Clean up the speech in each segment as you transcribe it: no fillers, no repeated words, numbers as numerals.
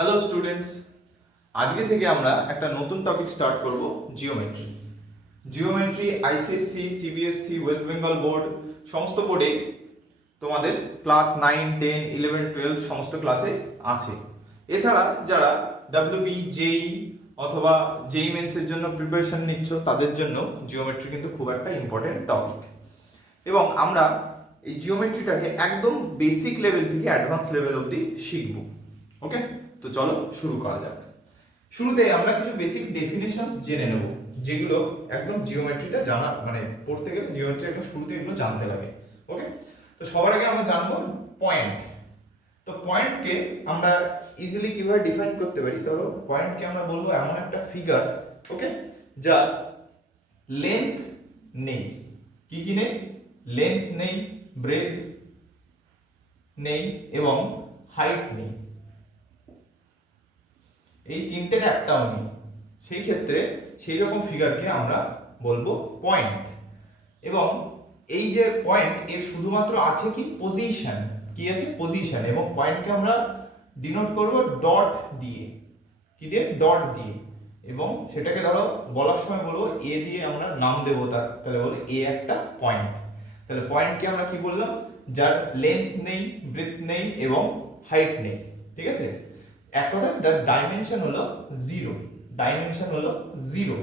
Hello students, আজকে থেকে আমরা একটা নতুন টপিক স্টার্ট করব, geometry. Geometry ICSE, CBSE, West Bengal board সমস্ত বোর্ডে তোমাদের ক্লাস 9, 10, 11, 12 সমস্ত ক্লাসে আছে। এছাড়া যারা ডাব্লিউবি, জেই অথবা জেই মেন্সের জন্য প্রিপারেশন নিচ্ছ তাদের জন্য জিওমেট্রি কিন্তু খুব একটা ইম্পর্টেন্ট টপিক। এবং আমরা এই জিওমেট্রিটাকে একদম বেসিক লেভেল থেকে অ্যাডভান্স লেভেল অবধি শিখব। ওকে, তো চলো শুরু করা যাক। শুরুতে আমরা কিছু বেসিক ডেফিনেশনস জেনে নেব, যেগুলো একদম জিওমেট্রিটা জানা মানে পড়তে গেলে জিওমেট্রি একদম শুরুতে এগুলো জানতে লাগে। ওকে, তো সবার আগে আমরা জানবো পয়েন্ট। তো পয়েন্টকে আমরা ইজিলি কিভাবে ডিফাইন করতে পারি? ধরো পয়েন্টকে আমরা বলবো এমন একটা ফিগার, ওকে, যা লেন্থ নেই। কি কি নেই? লেন্থ নেই, ব্রেথ নেই এবং হাইট নেই। এই তিনটের একটাও নেই। সেই ক্ষেত্রে সেই রকম ফিগারকে আমরা বলবো পয়েন্ট। এবং এই যে পয়েন্ট, এর শুধুমাত্র আছে কি? পজিশন। কি আছে? পজিশন। এবং পয়েন্টকে আমরা ডিনোট করব ডট দিয়ে। কি দিয়ে? ডট দিয়ে। এবং সেটাকে ধরো বলার সময় বলবো এ দিয়ে আমরা নাম দেবো তার, তাহলে বলবো এ একটা পয়েন্ট। তাহলে পয়েন্টকে আমরা কি বললাম? যার লেন্থ নেই, ব্রেথ নেই এবং হাইট নেই। ঠিক আছে, এক কথা যার ডাইমেনশন হলো জিরো। ডাইমেনশন হলো জিরো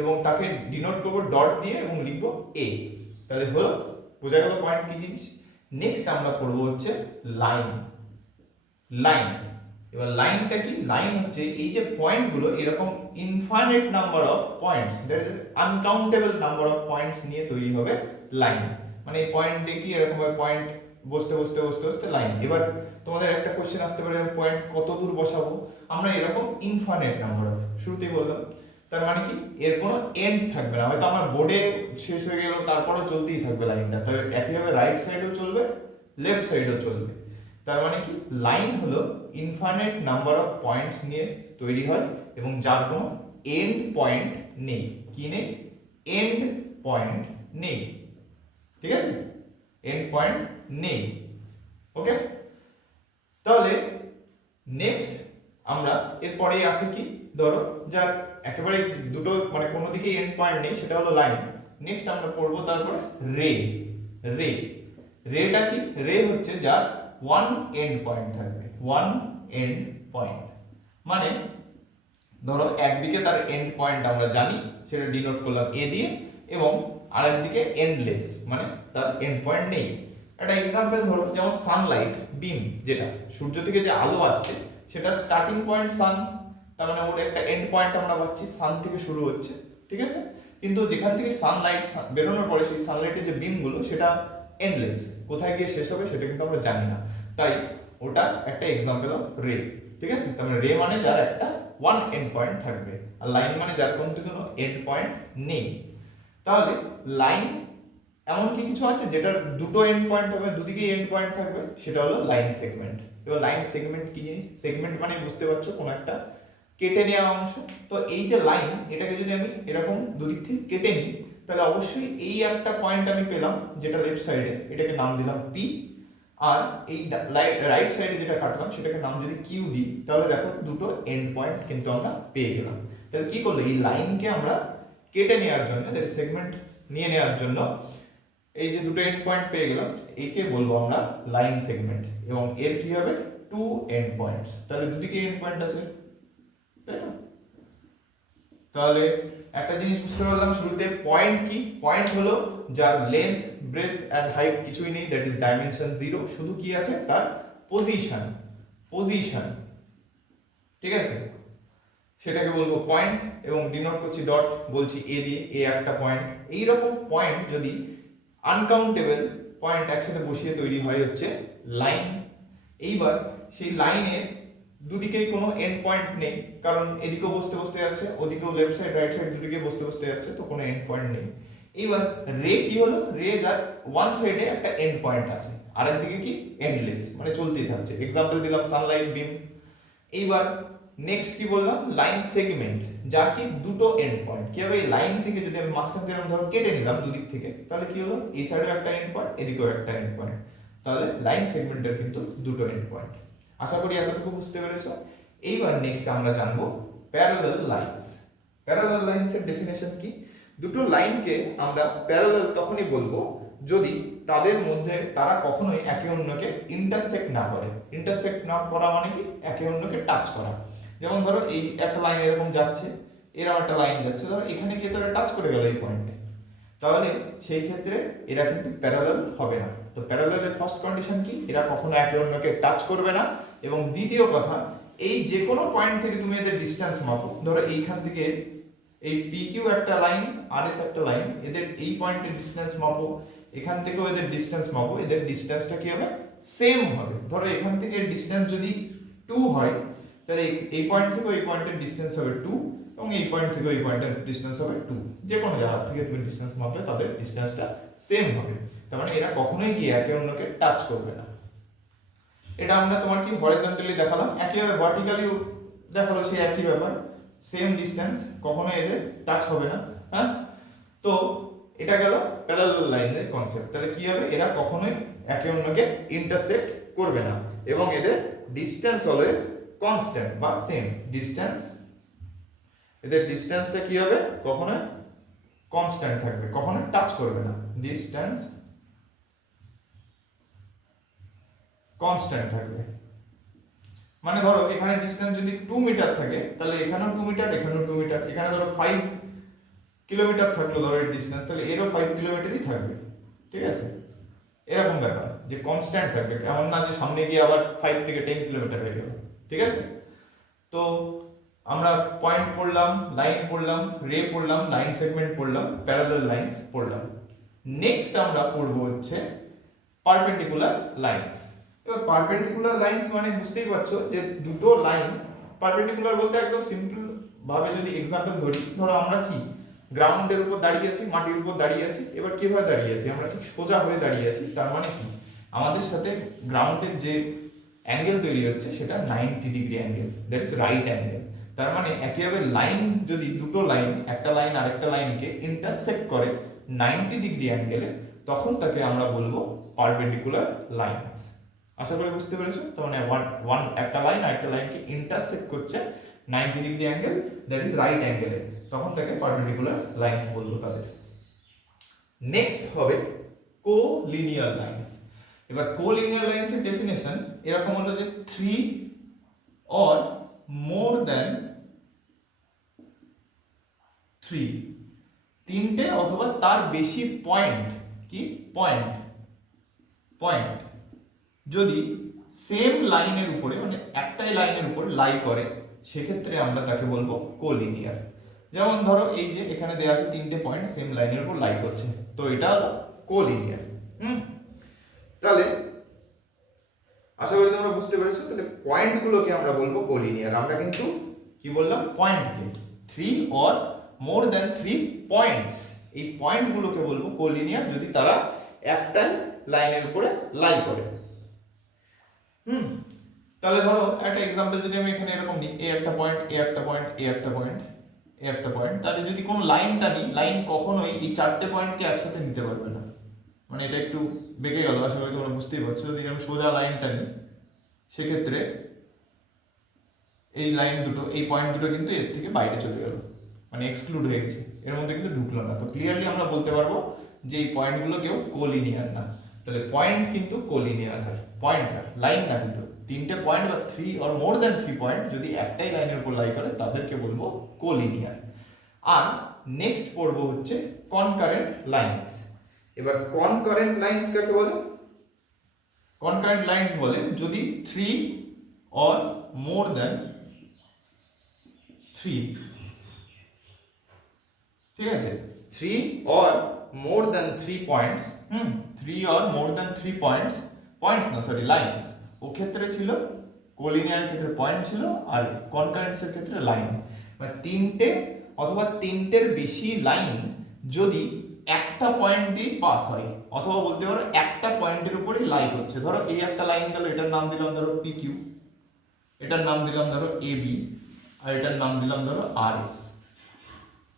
এবং তাকে ডিনোট করবো ডট দিয়ে এবং লিখবো এ। তাহলে হলো, বোঝা গেল পয়েন্ট কি জিনিস। নেক্সট আমরা পড়বো হচ্ছে লাইন। লাইন, এবার লাইনটা কি? লাইন হচ্ছে এই যে পয়েন্টগুলো এরকম infinite number of points, that is uncountable number of points নিয়ে তৈরি হবে লাইন। মানে এই পয়েন্টে কি এরকম ভাবে পয়েন্ট বসতে বসতে বসতে বসতে লাইন। এবার তোমাদের একটা কোশ্চেন আসতে পারে, পয়েন্ট কত দূর বসাবো? আমরা এরকম ইনফাইনাইট নাম্বার অফ, শুরুতেই বললাম। তার মানে কি? এর কোনো এন্ড থাকবে না। হয়তো আমার বোর্ডে শেষ হয়ে গেল, তারপরেও চলতেই থাকবে লাইনটা। তবে একইভাবে রাইট সাইডেও চলবে, লেফট সাইডেও চলবে। তার মানে কি? লাইন হলো ইনফাইনাইট নাম্বার অফ পয়েন্টস নিয়ে তৈরি হয় এবং যার কোনো এন্ড পয়েন্ট নেই। কি নেই? এন্ড পয়েন্ট নেই। ঠিক আছে, এন্ড পয়েন্ট নেই। ওকে, তাহলে নেক্সট আমরা এরপরেই আসি কি? ধরো যার একেবারে দুটো মানে কোনো দিকে এন্ড পয়েন্ট নেই, সেটা হলো লাইন। নেক্সট আমরা পড়বো তারপরে রে। রে, রেটা কি? রে হচ্ছে যার ওয়ান এন্ড পয়েন্ট থাকবে। ওয়ান এন্ড পয়েন্ট মানে ধরো একদিকে তার এন্ড পয়েন্ট আমরা জানি, সেটা ডিনোট করলাম এ দিয়ে, এবং আরেকদিকে এন্ডলেস মানে তার এন্ড পয়েন্ট নেই। একটা এক্সাম্পল ধরো, যেমন সানলাইট বিম, যেটা সূর্য থেকে যে আলো আসছে সেটা স্টার্টিং পয়েন্ট সান, তার মানে ওর একটা এন্ড পয়েন্ট আমরা পাচ্ছি, সান থেকে শুরু হচ্ছে। ঠিক আছে, কিন্তু যেখান থেকে সানলাইট বেরোনোর পরে সেই সানলাইটের যে বিমগুলো সেটা এন্ডলেস, কোথায় গিয়ে শেষ হবে সেটা কিন্তু আমরা জানি না। তাই ওটা একটা এক্সাম্পল অফ রে। ঠিক আছে, তার মানে রে মানে যার একটা ওয়ান এন্ড পয়েন্ট থাকবে, আর লাইন মানে যার কোনো এন্ড পয়েন্ট নেই। তাহলে লাইন এমন কি কিছু আছে যেটার দুটো এন্ড পয়েন্ট হবে, দুদিকেই এন্ড পয়েন্ট থাকবে, সেটা হলো লাইন সেগমেন্ট। এবার লাইন সেগমেন্ট কি জিনিস? সেগমেন্ট মানে বুঝতে পারছো, কোনো একটা কেটে নেওয়া অংশ। তো এই যে লাইন, এটাকে যদি আমি এরকম দুদিক থেকে কেটে নিই, তাহলে অবশ্যই এই একটা পয়েন্ট আমি পেলাম যেটা লেফট সাইডে, এটাকে নাম দিলাম পি। আর এই রাইট সাইডে যেটা কাটলাম সেটাকে নাম যদি কিউ দিই, তাহলে দেখো দুটো এন্ড পয়েন্ট কিন্তু আমরা পেয়ে গেলাম। তাহলে কি করলো? এই লাইনকে আমরা কেটে নেওয়ার জন্য, সেগমেন্ট নিয়ে নেওয়ার জন্য এই যে দুটো এন্ড পয়েন্ট পেয়ে গেলাম, একে বলবো আমরা লাইন সেগমেন্ট। এবং এর কি হবে? Two end points. তাহলে দুদিকে এন্ড পয়েন্ট আছে, তাই তো? তাহলে একটা জিনিস বুঝতে পারলাম শুরুতে, পয়েন্ট কি? পয়েন্ট হলো যার লেন্থ, ব্রেথ এন্ড হাইট কিছুই নেই, দ্যাট ইজ ডাইমেনশন জিরো। শুধু কি আছে? তার পজিশন। পজিশন, ঠিক আছে, সেটাকে বলবো পয়েন্ট। এবং ডিনোট করছি ডট, বলছি এ দিয়ে, এ একটা পয়েন্ট। এই রকম পয়েন্ট যদি আনকাউন্টেবল পয়েন্ট একসাথে বসিয়ে তৈরি হয় হচ্ছে লাইন। এইবার সেই লাইনের দুদিকেই কোনো এন্ড পয়েন্ট নেই, কারণ এদিকেও বসতে বসতে যাচ্ছে, ওদিকেও লেফট সাইড রাইট সাইড দুদিকে বসতে বসতে যাচ্ছে, তো কোনো এন্ড পয়েন্ট নেই। এইবার রে কি হলো? রে যার ওয়ান সাইডে একটা এন্ড পয়েন্ট আছে, আরেকদিকে কি? এন্ডলেস, মানে চলতেই থাকছে। এক্সাম্পল দিলাম সানলাইট বিম। এইবার নেক্সট কি বললাম? লাইন সেগমেন্ট, যার কি দুটো এন্ড পয়েন্ট। কি হবে? এই লাইন থেকে যদি আমি মাঝখান থেকে ধরো কেটে নিলাম দুদিক থেকে, তাহলে কি হলো? এই সাইডেও একটা এন্ড পয়েন্ট, এদিকেও একটা এন্ড পয়েন্ট। তাহলে লাইন সেগমেন্টের কিন্তু দুটো এন্ড পয়েন্ট। আশা করি এতটুকু বুঝতে পেরেছো। এইবার নেক্সট আমরা জানবো প্যারালাল লাইনস। প্যারালাল লাইনসের ডেফিনেশন কি? দুটো লাইনকে আমরা প্যারালাল তখনই বলবো যদি তাদের মধ্যে তারা কখনোই একে অন্যকে ইন্টারসেক্ট না করে। ইন্টারসেক্ট না করা মানে কি? একে অন্যকে টাচ করা। যেমন ধরো এই একটা লাইন এরকম যাচ্ছে, এরকম একটা লাইন যাচ্ছে, ধরো এখানে গিয়ে তোরা টাচ করে গেল এই পয়েন্টে, তাহলে সেই ক্ষেত্রে এরা কিন্তু প্যারালাল হবে না। তো প্যারালালের ফার্স্ট কন্ডিশন কি? এরা কখনো একে অন্যকে টাচ করবে না। এবং দ্বিতীয় কথা, এই যে কোনো পয়েন্ট থেকে তুমি এদের ডিসটেন্স মাপো, ধরো এইখান থেকে এই PQ একটা লাইন, RS একটা লাইন, এদের এই পয়েন্টের ডিসটেন্স মাপো, এখান থেকেও এদের ডিসটেন্স মাপো, এদের ডিসটেন্সটা কি হবে? সেম হবে। ধরো এখান থেকে ডিসটেন্স যদি 2 হয়, তাহলে এই পয়েন্ট থেকে এই পয়েন্টের ডিসটেন্স হবে 2, এবং এই পয়েন্ট থেকে এই পয়েন্টের ডিসটেন্স হবে 2। যে কোনো জায়গা থেকে তুমি ডিসটেন্স মাপলে তাদের ডিসটেন্সটা সেম হবে। তার মানে এরা কখনোই গিয়ে একে অন্যকে টাচ করবে না। এটা আমরা তোমার কি হরিজন্টালি দেখালাম, একইভাবে ভার্টিক্যালিও দেখালো সেই একই ব্যাপার, সেম ডিসটেন্স, কখনো এদের টাচ হবে না। হ্যাঁ, তো এটা গেল প্যারালাল লাইনের কনসেপ্ট। তাহলে কি হবে? এরা কখনোই একে অন্যকে ইন্টারসেক্ট করবে না এবং এদের ডিসটেন্স অলওয়েজ কনস্ট্যান্ট বা সেম ডিসটেন্স। এদের ডিসটেন্সটা কি হবে? কখনো কনস্ট্যান্ট থাকবে, কখনো টাচ করবে না, ডিসটেন্স কনস্ট্যান্ট থাকবে। মানে ধরো এখানে ডিসটেন্স যদি 2 মিটার থাকে, তাহলে এখানেও 2 মিটার, এখানেও 2 মিটার, এখানে ধরো 5 কিলোমিটার থাকলো ধরো এর ডিসটেন্স, তাহলে এরও 5 কিলোমিটারই থাকবে। ঠিক আছে, এরকম ব্যাপার যে কনস্ট্যান্ট থাকবে, এমন না যে সামনে গিয়ে আবার 5 থেকে 10 কিলোমিটার হয়ে গেল। ঠিক আছে, তো আমরা পয়েন্ট পড়লাম, লাইন পড়লাম, রে পড়লাম, লাইন সেগমেন্ট পড়লাম, প্যারালাল লাইনস পড়লাম। নেক্সট আমরা পড়বো হচ্ছে পারপেন্ডিকুলার লাইনস। এবার পারপেন্ডিকুলার লাইনস মানে বুঝতেই পারছো যে দুটো লাইন পারপেন্ডিকুলার বলতে একদম সিম্পল ভাবে যদি एग्जांपल ধরি, ধরো আমরা কি গ্রাউন্ডের উপর দাঁড়িয়ে আছি, মাটির উপর দাঁড়িয়ে আছি। এবার কিভাবে দাঁড়িয়ে আছি? আমরা ঠিক সোজা হয়ে দাঁড়িয়ে আছি। তার মানে কি? আমাদের সাথে গ্রাউন্ডের যে অ্যাঙ্গেল তৈরি হচ্ছে সেটা 90 degree angle, that is right angle. তার মানে একইভাবে লাইন যদি দুটো লাইন, একটা লাইন আরেকটা লাইনকে ইন্টারসেক্ট করে 90 ডিগ্রি অ্যাঙ্গেলে, তখন তাকে আমরা বলবো পারপেন্ডিকুলার লাইনস। আশা করি বুঝতে পেরেছো। তো মানে একটা লাইন আরেকটা লাইনকে ইন্টারসেক্ট করছে 90 degree angle, that is right অ্যাঙ্গেলে, তখন তাকে পারপেন্ডিকুলার লাইনস বলবো তাদের। নেক্সট হবে কোলিনিয়ার লাইনস। এবার কোলিনিয়ার লাইনসের ডেফিনেশন এরকম হলো যে 3 or more than 3, তিনটে অথবা তার বেশি পয়েন্ট, কি পয়েন্ট, পয়েন্ট যদি সেম লাইনের উপরে, মানে একটাই লাইনের উপর লাই করে, সেক্ষেত্রে আমরা তাকে বলবো কোলিনিয়ার। যেমন ধরো এই যে এখানে দেয়া আছে তিনটে পয়েন্ট সেম লাইনের উপর লাই করছে, তো এটা হলো কোলিনিয়ার। তাহলে আশা করি তোমরা বুঝতে পেরেছো। তাহলে পয়েন্টগুলোকে আমরা বলবো কোলিনিয়ার। আমরা কিন্তু কি বললাম? পয়েন্টকে 3 or more than 3 পয়েন্টস, এই পয়েন্টগুলোকে বলবো কোলিনিয়ার যদি তারা একটাই লাইনের উপরে লাই করে। তাহলে ধরো একটা एग्जांपल যদি আমি এখানে এরকম নিই, এ একটা পয়েন্ট, এ একটা পয়েন্ট, এ একটা পয়েন্ট, এ একটা পয়েন্ট, তাহলে যদি কোন লাইনটা নিই, লাইন কখনোই এই চারটে পয়েন্টকে একসাথে নিতে পারবে না। মানে এটা একটু বেঁকে গেল, আশা করি তোমরা বুঝতেই পারছো। যদি আমি সোজা লাইনটা নিই, সেক্ষেত্রে এই লাইন দুটো, এই পয়েন্ট দুটো কিন্তু এর থেকে বাইরে চলে গেল, মানে এক্সক্লুড হয়ে গেছে, এর মধ্যে কিন্তু ঢুকলো না। তো ক্লিয়ারলি আমরা বলতে পারবো যে এই পয়েন্টগুলো কেউ কোলিনিয়ার না। তাহলে পয়েন্ট কিন্তু কোলিনিয়ার হয়, পয়েন্ট হয়, লাইন না। দুটো তিনটে পয়েন্ট বা 3 or more than 3 পয়েন্ট যদি একটাই লাইনের উপর লাই করে, তাদেরকে বলবো কোলিনিয়ার। আর নেক্সট পড়বো হচ্ছে কনকারেন্ট লাইনস। এবার কনকারেন্ট লাইনস কাকে বলে? কনকারেন্ট লাইনস বলে যদি 3 or more than 3, ঠিক আছে, 3 or more than 3 points, 3 or more than 3 points না সরি লাইনস। ও ক্ষেত্রে ছিল কোলিনিয়ার ক্ষেত্রে পয়েন্ট ছিল, আর কনকারেন্সের ক্ষেত্রে লাইন। মানে তিনটে অথবা তিনটের বেশি লাইন যদি একটা পয়েন্ট দিয়ে পাস হয়, অথবা বলতে পারো একটা পয়েন্টের উপরে লাই করছে। ধরো এই একটা লাইন গেল, এটার নাম দিলাম ধরো PQ, এটার নাম দিলাম ধরো AB, আর এটার নাম দিলাম ধরো RS।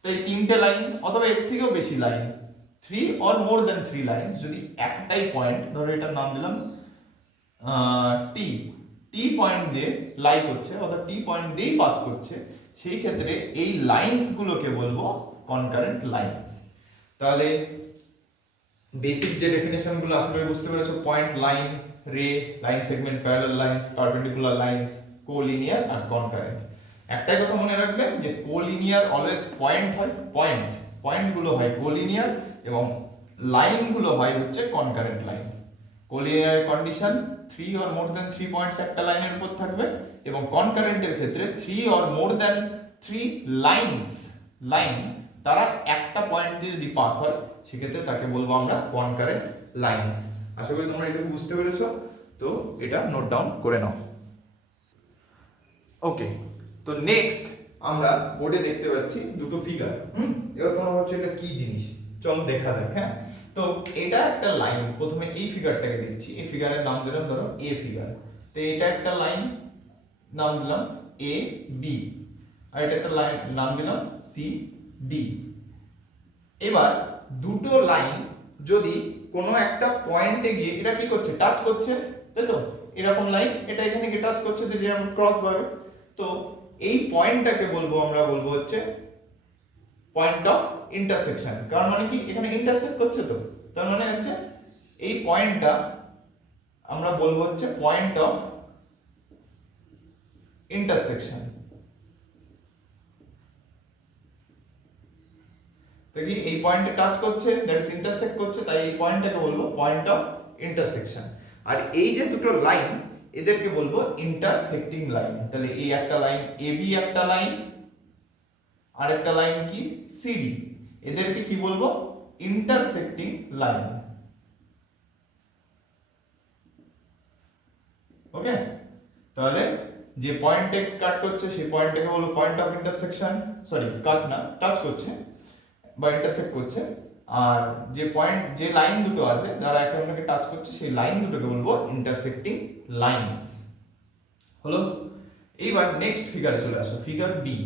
তো এই তিনটে লাইন অথবা এর থেকেও বেশি line, 3 or more than 3 lines যদি একটাই পয়েন্ট, ধরো এটার নাম দিলাম T, টি পয়েন্ট দিয়ে লাই করছে অর্থাৎ টি পয়েন্ট দিয়েই পাস করছে, সেই ক্ষেত্রে এই লাইন্স গুলোকে বলবো কনকারেন্ট লাইন্স। তাহলে বেসিক যে ডেফিনেশন গুলো আশা করি বুঝতে পেরেছো, point, line, ray, line segment, parallel lines, perpendicular lines, collinear আর কনকারেন্ট। একটাই কথা মনে রাখবেন যে কোলিনিয়ার অলওয়েজ পয়েন্ট হয়, পয়েন্ট গুলো হয় কোলিনিয়ার এবং লাইন গুলো হয় হচ্ছে concurrent line. Collinear condition 3 or more than 3 points একটা লাইনের উপর থাকবে এবং কনকারেন্টের ক্ষেত্রে 3 or more than 3 লাইন তারা একটা পয়েন্ট দিয়ে যদি পাস হয় সেক্ষেত্রে তাকে বলবো আমরা কনকারেন্ট লাইন্স। আশা করি তোমরা এটা বুঝতে পেরেছো, তো এটা নোট ডাউন করে নাও। ওকে, তো নেক্সট আমরা বোর্ডে দেখতে পাচ্ছি দুটো ফিগার। এবার তোমরা ভাবছো এটা কি জিনিস, চলো দেখা যাক। হ্যাঁ, তো এটা একটা লাইন, প্রথমে এই ফিগারটাকে দেখছি, এই ফিগারের নাম দিলাম ধরো এ ফিগার। তো এটা একটা লাইন, নাম দিলাম এ বি, আর এটা একটা লাইন, নাম দিলাম সি ডি। এবার দুটো লাইন যদি কোনো একটা পয়েন্টে গিয়ে এটা কি করছে, টাচ করছে, তাই তো, এরকম লাইন এটা এখানে গিয়ে টাচ করছে যেরকম ক্রস ভাবে, তো এই পয়েন্টটাকে বলবো আমরা বলবো হচ্ছে পয়েন্ট অফ ইন্টারসেকশন। কারণ মানে কি এখানে ইন্টারসেক্ট করছে, তো তার মানে হচ্ছে এই পয়েন্টটা আমরা বলবো হচ্ছে পয়েন্ট অফ ইন্টারসেকশন। তো কি এই পয়েন্টে টাচ করছে, দ্যাট ইজ ইন্টারসেক্ট করছে, তাই এই পয়েন্টটাকে বলবো পয়েন্ট অফ ইন্টারসেকশন। আর এই যে দুটো লাইন এদেরকে বলবো ইন্টারসেক্টিং লাইন। তাহলে এই একটা লাইন এবি, একটা লাইন আর একটা লাইন কি সিডি, এদেরকে কি বলবো ইন্টারসেক্টিং লাইন। ওকে, তাহলে যে পয়েন্টে কাট করছে সেই পয়েন্টটাকে বলবো পয়েন্ট অফ ইন্টারসেকশন, সরি কাট না, টাচ করছে বা ইন্টারসেক্ট করছে। আর যে পয়েন্ট, যে লাইন দুটো আছে যারা একে অন্যকে টাচ করছে সেই লাইন দুটোকে বলবো ইন্টারসেক্টিং লাইনস। হলো, এইবার নেক্সট ফিগারে চলে আসো, ফিগার বি।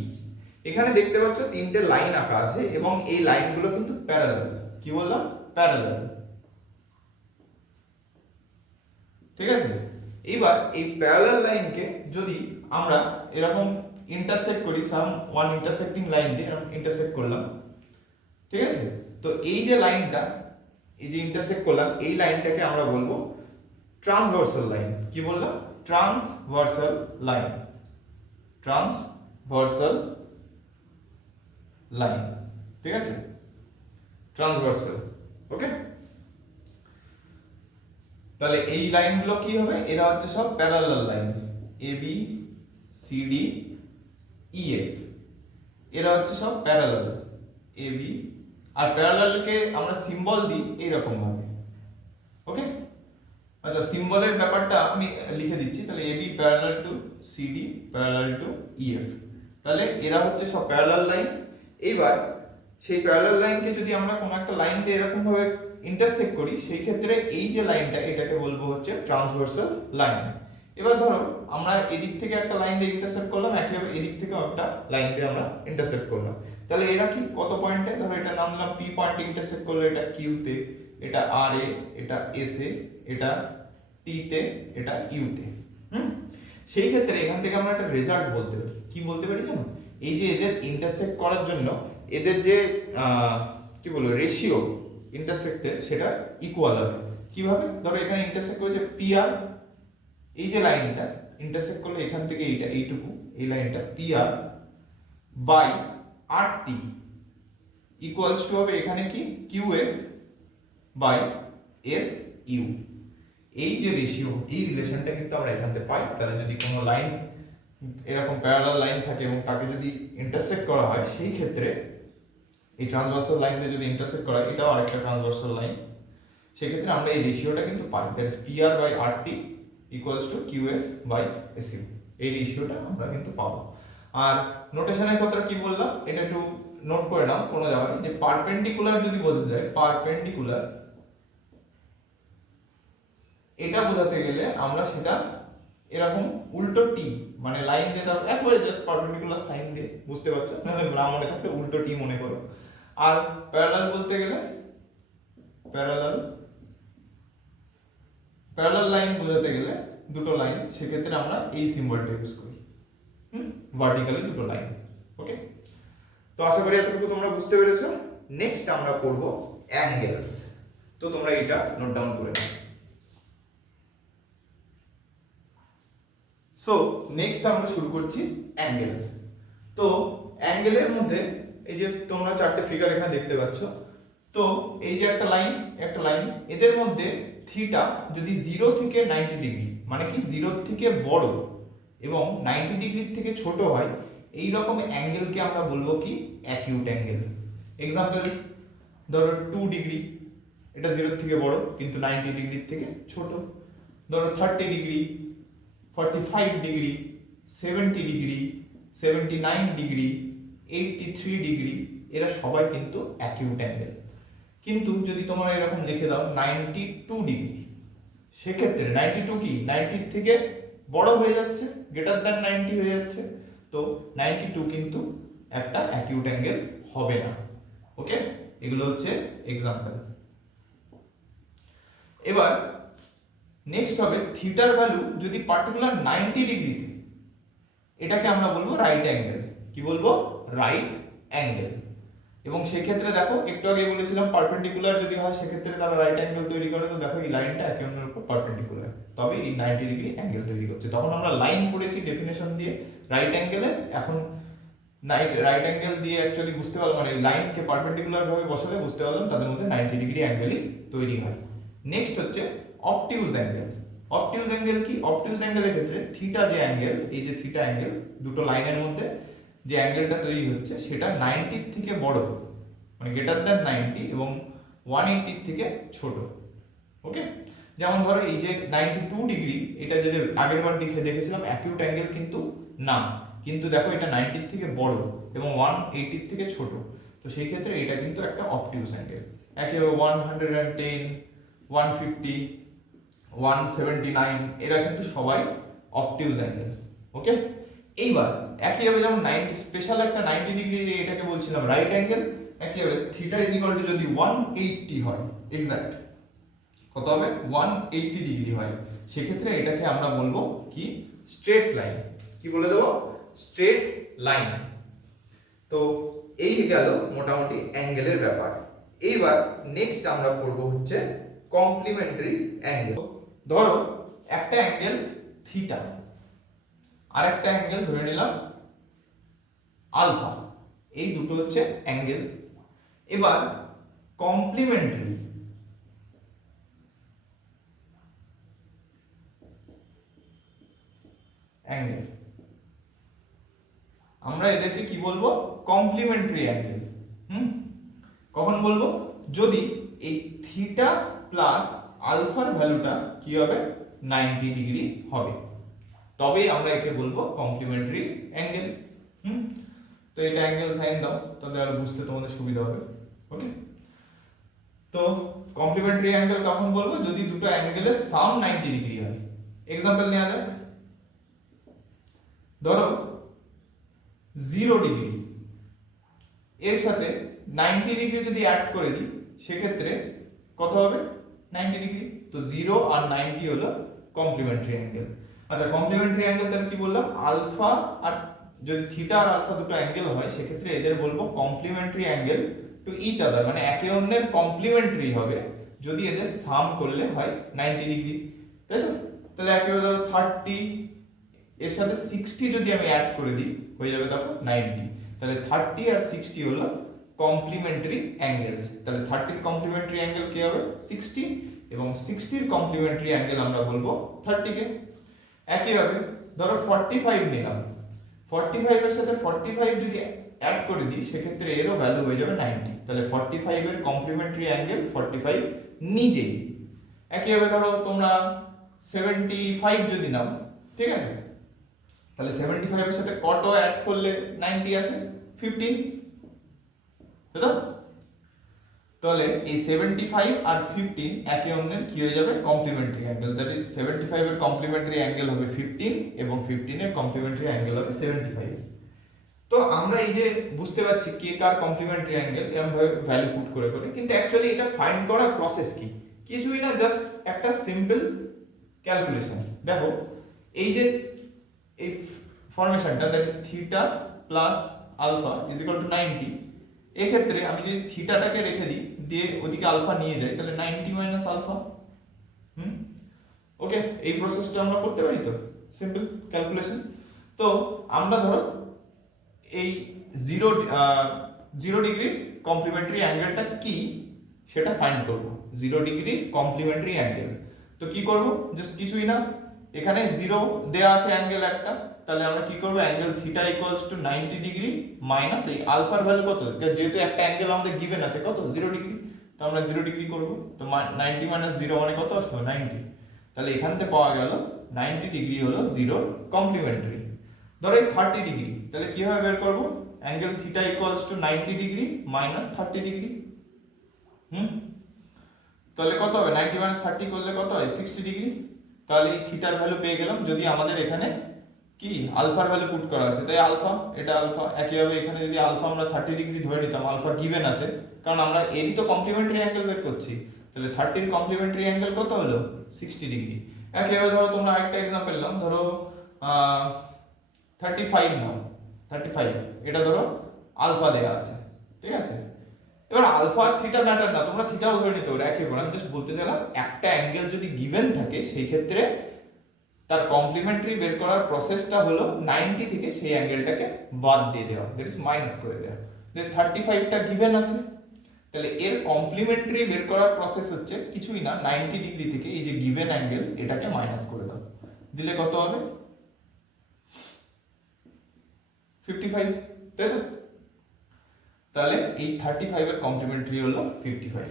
এখানে দেখতে পাচ্ছ তিনটে লাইন আঁকা আছে এবং এই লাইনগুলো কিন্তু প্যারালাল। কি বললাম, প্যারালাল, ঠিক আছে। এইবার এই প্যারালাল লাইনকে যদি আমরা এরকম ইন্টারসেক্ট করি, সাম ওয়ান ইন্টারসেক্টিং লাইন দিয়ে এরকম ইন্টারসেক্ট করলাম, ঠিক আছে। তো এই যে লাইনটা, এই যে ইন্টারসেক্ট করলাম, এই লাইনটাকে আমরা বলবো ট্রান্সভার্সাল লাইন। কি বললাম, ট্রান্সভার্সাল লাইন, ট্রান্সভার্সাল লাইন, ঠিক আছে, ট্রান্সভার্সাল। ওকে, তাহলে এই লাইনগুলো কি হবে, এরা হচ্ছে সব parallel line, A B C D E F, এরা হচ্ছে সব প্যারালাল, এ বি। আর প্যারালালকে আমরা সিম্বল দিই এইরকম ভাবে। ওকে, আচ্ছা সিম্বলের ব্যাপারটা আমি লিখে দিচ্ছি, তাহলে A B parallel to C D parallel to E F, তাহলে এরা হচ্ছে সব প্যারালাল লাইন। এইবার সেই প্যারালাল লাইনকে যদি আমরা কোনো একটা লাইন দিয়ে এরকম ভাবে ইন্টারসেক্ট করি সেই ক্ষেত্রে এই যে লাইনটা এটাকে বলবো হচ্ছে ট্রান্সভার্সাল লাইন। এবার ধরো আমরা এদিক থেকে একটা লাইন দিয়ে ইন্টারসেক্ট করলাম, একইভাবে এদিক থেকেও একটা লাইন দিয়ে আমরা ইন্টারসেক্ট করলাম, তাহলে এরা কি কত পয়েন্টে, ধরো এটা নাম দিলাম পি পয়েন্টে ইন্টারসেক্ট করলো, এটা কিউ তে, এটা আর এ, এটা এস এ, এটা টি তে, এটা ইউ তে। সেই ক্ষেত্রে এখান থেকে আমরা একটা রেজাল্ট বলতে পারি। কি বলতে পারি জানো, এই যে এদের ইন্টারসেক্ট করার জন্য এদের যে কি বলবো রেশিও ইন্টারসেক্টের সেটা ইকুয়াল হবে। কিভাবে, ধরো এখানে ইন্টারসেক্ট করেছে পি আর, এই যে লাইনটা ইন্টারসেক্ট করলে এখান থেকে এইটা এইটুকু, এই লাইনটা P R by R T equals to হবে এখানে কি Q S by S U. এই যে রেশিও, এই রিলেশনটা কিন্তু আমরা এখান থেকে পাই। তাহলে যদি কোনো লাইন এরকম প্যারালাল লাইন থাকে এবং তাকে যদি ইন্টারসেক্ট করা হয় সেই ক্ষেত্রে এই ট্রান্সভার্সাল লাইন দিয়ে যদি ইন্টারসেক্ট করা হয়, এটাও আরেকটা ট্রান্সভার্সাল লাইন, সেক্ষেত্রে আমরা এই রেশিওটা কিন্তু পাই, that is P R by R T equals to Q S by S U. এই রেশিওটা আমরা কিন্তু পাবো। আর নোটেশনের কথাটা কি বললাম এটা একটু নোট করে নাও কোনো জায়গায়, যে পারপেন্ডিকুলার যদি বলতে যায়, পারপেন্ডিকুলার এটা বোঝাতে গেলে আমরা সেটা এরকম উল্টো টি, মানে লাইন দিয়ে তারপর একবারে জাস্ট পারপেন্ডিকুলার সাইন দিয়ে, বুঝতে পারছো, নাহলে না মনে থাকলে উল্টো টি মনে করো। আর প্যারালাল বলতে গেলে প্যারালাল লাইন বোঝাতে গেলে দুটো লাইন, সেক্ষেত্রে আমরা এই সিম্বলটা ইউজ করি, ভার্টিক্যালি দুটো লাইন। ওকে, তো আশা করি এতটুকু তোমরা বুঝতে পেরেছো। নেক্সট আমরা পড়ব অ্যাঙ্গেলস। তো তোমরা এটা নোট ডাউন করে নাও। সো নেক্সট আমরা শুরু করছি অ্যাঙ্গেল। তো অ্যাঙ্গেলের মধ্যে এই যে তোমরা চারটে ফিগার এখানে দেখতে পাচ্ছ, তো এই যে একটা লাইন একটা লাইন, এদের মধ্যে থিটা যদি 0 থেকে 90 ডিগ্রি, মানে কি 0 থেকে বড় এবং 90 ডিগ্রির থেকে ছোট হয়, এই রকম অ্যাঙ্গেলকে আমরা বলবো কি অ্যাকিউট অ্যাঙ্গেল। এক্সাম্পল ধরো 2 ডিগ্রি, এটা 0 থেকে বড় কিন্তু 90 ডিগ্রির থেকে ছোট। ধরো 30 degree, 45 degree, 70 degree, 79 degree, 83 degree, এরা সবাই কিন্তু অ্যাকিউট অ্যাঙ্গেল। কিন্তু যদি তোমরা এরকম লিখে দাও 92 ডিগ্রি, সেক্ষেত্রে 92 কি 90 থেকে বড় হয়ে যাচ্ছে, গ্রেটার দ্যান 90 হয়ে যাচ্ছে, তো 92 কিন্তু একটা অ্যাকিউট অ্যাঙ্গেল হবে না। ওকে, এগুলো হচ্ছে এক্সাম্পল। এবার নেক্সট হবে থিটার ভ্যালু যদি পার্টিকুলার 90 ডিগ্রিতে, এটাকে আমরা বলবো রাইট অ্যাঙ্গেল। কি বলবো? Right angle. এবং সেক্ষেত্রে দেখো একটু আগে বলেছিলাম পারপেন্ডিকুলার যদি হয় সেক্ষেত্রে তারা রাইট অ্যাঙ্গেল তৈরি করে, তো দেখো এই লাইনটা একে অন্যের উপর পারপেন্ডিকুলার, তবে এই 90 ডিগ্রি অ্যাঙ্গেল তৈরি করছে। তখন আমরা লাইন পড়েছি ডেফিনেশন দিয়ে রাইট অ্যাঙ্গেলের, এখন রাইট অ্যাঙ্গেল দিয়ে অ্যাকচুয়ালি বুঝতে পারলাম, মানে লাইনকে পারপেন্ডিকুলার ভাবে বসালে বুঝতে পারলাম তাদের মধ্যে 90 ডিগ্রি অ্যাঙ্গেলই তৈরি হয়। নেক্সট হচ্ছে অবটিউজ অ্যাঙ্গেল। অবটিউজ অ্যাঙ্গেল কি? অবটিউজ অ্যাঙ্গেলের ক্ষেত্রে থিটা যে অ্যাঙ্গেল, এই যে থিটা অ্যাঙ্গেল, দুটো লাইনের মধ্যে যে অ্যাঙ্গেলটা তৈরি হচ্ছে সেটা 90 থেকে বড়, মানে গ্রেটার দ্যান 90, এবং 180 থেকে ছোট। ওকে, যেমন ধরো এই যে 92 ডিগ্রি, এটা যদি আগের বার দেখেছিলাম অ্যাকিউট অ্যাঙ্গেল কিন্তু না, কিন্তু দেখো এটা 90 থেকে বড় এবং 180 থেকে ছোট, তো সেই ক্ষেত্রে এটা কিন্তু একটা অবটিউজ অ্যাঙ্গেল। একেবারে 110, 150, 179 এরা কিন্তু সবাই অবটিউজ অ্যাঙ্গেল। ওকে, এইবার একইভাবে যেমন 90 স্পেশাল একটা 90 ডিগ্রি দিয়ে এটাকে বলছিলাম রাইট অ্যাঙ্গেল, একইভাবে থিটা ইজ ইকুয়াল টু যদি 180 হয়, এক্সাক্ট কত হবে 180 ডিগ্রি হয়, সেক্ষেত্রে এটাকে আমরা বলবো কি স্ট্রেট লাইন। কি বলে দেবো? Straight line. তো এই গেল মোটামুটি অ্যাঙ্গেলের ব্যাপার। এইবার নেক্সট আমরা পড়ব হচ্ছে কমপ্লিমেন্টারি অ্যাঙ্গেল। ধরো একটা অ্যাঙ্গেল থিটা আর একটা অ্যাঙ্গেল ধরে নিলাম আলফা, এই দুটো হচ্ছে অ্যাঙ্গেল। এবার কমপ্লিমেন্টারি অ্যাঙ্গেল, আমরা এদেরকে কি বলবো? Complementary angle. কখন বলবো? যদি এই থিটা প্লাস আলফার ভ্যালুটা কি হবে 90 ডিগ্রি হবে, তবেই আমরা একে বলবো কমপ্লিমেন্টারি অ্যাঙ্গেল। তো এটা অ্যাঙ্গেল সাইন দাও, তাহলে আর বুঝতে তোমাদের সুবিধা হবে। ওকে, তো কমপ্লিমেন্টারি অ্যাঙ্গেল কখন বলবো? যদি দুটো অ্যাঙ্গেলের সাম 90 ডিগ্রি হয়। এক্সাম্পল নেওয়া যাক, ধরো 0 ডিগ্রি এর সাথে 90 ডিগ্রি যদি অ্যাড করে দিই সেক্ষেত্রে কত হবে? 90 ডিগ্রি। তো 0 আর 90 হলো কমপ্লিমেন্টারি অ্যাঙ্গেল। আচ্ছা, কমপ্লিমেন্টারি অ্যাঙ্গেল তাহলে কি বললাম? আলফা আর যদি থিটা আর আলফা দুটো অ্যাঙ্গেল হয় সেক্ষেত্রে এদের বলবো complementary angle to each other, মানে একে অন্যের কমপ্লিমেন্টারি হবে যদি এদের সাম করলে হয় 90 ডিগ্রি, তাই তো? তাহলে একেবারে ধরো 30 এর সাথে 60 যদি আমি অ্যাড করে দিই হয়ে যাবে তখন 90। তাহলে 30 আর 60 হলো কমপ্লিমেন্টারি অ্যাঙ্গেলস। তাহলে 30 এর কমপ্লিমেন্টারি অ্যাঙ্গেল কি হবে? 60, এবং 60 এর কমপ্লিমেন্টারি অ্যাঙ্গেল আমরা বলবো 30 কে। একইভাবে ধরো 45 নিলাম, 45 এর সাথে 45 যদি অ্যাড করে দিই সেক্ষেত্রে এরও ভ্যালু হয়ে যাবে 90। তাহলে 45 এর কমপ্লিমেন্টারি অ্যাঙ্গেল 45 নিজেই। একইভাবে ধরো তোমরা 75 যদি নাও, ঠিক আছে, তাহলে 75 এর সাথে কত অ্যাড করলে 90 আসে? 15, তাই তো? তাহলে এই 75 আর 15 একে অন্যের কি হয়ে যাবে? Complimentary angle. দ্যাট ইজ 75 এর কমপ্লিমেন্টারি অ্যাঙ্গেল হবে 15 এবং 15 এর কমপ্লিমেন্টারি অ্যাঙ্গেল হবে 75। তো আমরা এই যে বুঝতে পারছি কে কার কমপ্লিমেন্টারি অ্যাঙ্গেল এরকম ভাবে ভ্যালু পুট করে, কিন্তু অ্যাকচুয়ালি এটা ফাইন্ড করার প্রসেস কি? কিছুই না, জাস্ট একটা সিম্পল ক্যালকুলেশন। দেখো এই যে এই ফর্মেশনটা, that is theta plus alpha is equal to 90, এক্ষেত্রে আমি যদি থিটাটাকে রেখে দিই দিয়ে ওদিকে আলফা নিয়ে যাই, তাহলে 90 মাইনাস আলফা। ওকে, এই প্রসেসটা আমরা করতে পারি তো, সিম্পল ক্যালকুলেশন। তো আমরা ধরো এই জিরো ডিগ্রির কমপ্লিমেন্টারি অ্যাঙ্গেলটা কি সেটা ফাইন্ড করব। 0 ডিগ্রির কমপ্লিমেন্টারি অ্যাঙ্গেল তো কি করব, জাস্ট কিছুই না, এখানে 0 দেয়া আছে অ্যাঙ্গেল একটা, তাহলে আমরা কি করব, angle theta equals to 90 degree minus এই আলফার ভ্যালু কত, যেহেতু একটা অ্যাঙ্গেল আমাদের গিভেন আছে কত 0 ডিগ্রি, তো আমরা 0 ডিগ্রি করব। তো 90 মাইনাস 0 মানে কত আসলো 90, তাহলে এখান থেকে পাওয়া গেল 90 ডিগ্রি হলো 0 কমপ্লিমেন্টারি। ধরো এই 30 ডিগ্রি, তাহলে কিভাবে বের করব, angle theta equals to 90 degree minus 30 degree. তাহলে কত হবে, 90 মাইনাস 30 করলে কত হয় 60 ডিগ্রি। তাহলে এই থিটার ভ্যালু পেয়ে গেলাম, যদি আমাদের এখানে কি আলফার ভ্যালু পুট করা আছে, তাই আলফা, এটা আলফা। একইভাবে এখানে যদি আলফা আমরা 30 ডিগ্রি ধরে নিতাম, আলফা গিভেন আছে, কারণ আমরা এরই তো কমপ্লিমেন্টারি অ্যাঙ্গেল বের করছি, তাহলে 30 এর কমপ্লিমেন্টারি অ্যাঙ্গেল কত হলো 60 ডিগ্রি। একইভাবে ধরো তোমরা আরেকটা एग्जांपल নাও, ধরো 35 নাও, 35 এটা ধরো আলফা দেয়া আছে, ঠিক আছে। এবার আলফা আর থিটা ম্যাটার না, তোমরা থিটাও ধরে নিতে পারো, একই আমি জাস্ট বলতে চাইলাম একটা অ্যাঙ্গেল যদি গিভেন থাকে সেই ক্ষেত্রে তার কমপ্লিমেন্টারি বের করার প্রসেসটা হলো 90 থেকে সেই অ্যাঙ্গেলটাকে বাদ দিয়ে দেওয়া, দ্যাট ইজ মাইনাস করে দেওয়া। যে 35টা গিভেন আছে, তাহলে এর কমপ্লিমেন্টারি বের করার প্রসেস হচ্ছে কিছুই না, 90 ডিগ্রি থেকে এই যে গিভেন অ্যাঙ্গেল এটাকে মাইনাস করে দাও, দিলে কত হবে 55, তাই তো। তাহলে এই 35 এর কমপ্লিমেন্টারি হলো 55।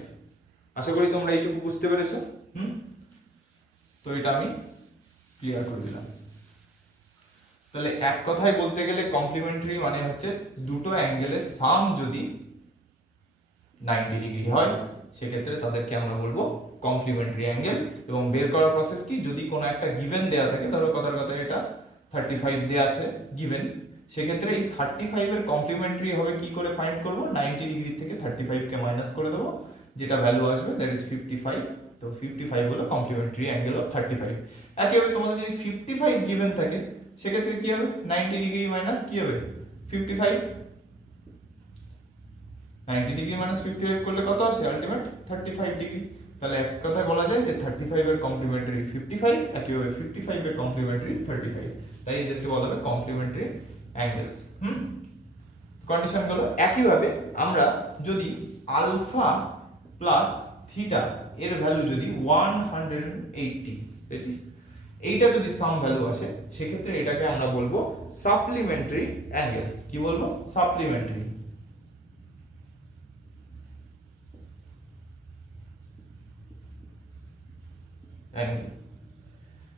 আশা করি তোমরা এইটুকু বুঝতে পেরেছো। তো এটা আমি ক্লিয়ার করে দিলাম। তাহলে এক কথায় বলতে গেলে কমপ্লিমেন্টারি মানে হচ্ছে দুটো অ্যাঙ্গেলের সাম যদি 90 ডিগ্রি হয় সেক্ষেত্রে তাদেরকে আমরা বলবো কমপ্লিমেন্টারি অ্যাঙ্গেল। এবং বের করার প্রসেস কি, যদি কোনো একটা গিভেন দেয়া থাকে, ধরো কথার কথা এটা 35 দেয়া আছে গিভেন, সেক্ষেত্রে এই 35 এর কমপ্লিমেন্টারি হবে কি করে ফাইন্ড করব, 90 ডিগ্রি থেকে 35 কে মাইনাস করে দেব, যেটা ভ্যালু আসবে দ্যাট ইজ 55। তো 55 হলো কমপ্লিমেন্টারি অ্যাঙ্গেল অফ 35। একইভাবে তোমাদের যদি 55 গিভেন থাকে সেক্ষেত্রে কি হবে, 90 ডিগ্রি মাইনাস কি হবে 55, 90 ডিগ্রি মাইনাস 55 করলে কত আসে আলটিমেট 35 ডিগ্রি। তাহলে এক কথায় বলা যায় যে 35 এর কমপ্লিমেন্টারি 55, একইভাবে 55 এর কমপ্লিমেন্টারি 35, তাই এদেরকে বলা হবে কমপ্লিমেন্টারি অ্যাঙ্গেলস। কন্ডিশন হলো একইভাবে আমরা যদি আলফা প্লাস থিটা এর ভ্যালু যদি 180, দ্যাট ইজ এইটা যদি সাম ভ্যালু আসে সেক্ষেত্রে এটাকে আমরা বলবো সাপ্লিমেন্টারি অ্যাঙ্গেল। কি বলবো, সাপ্লিমেন্টারি অ্যাঙ্গেল।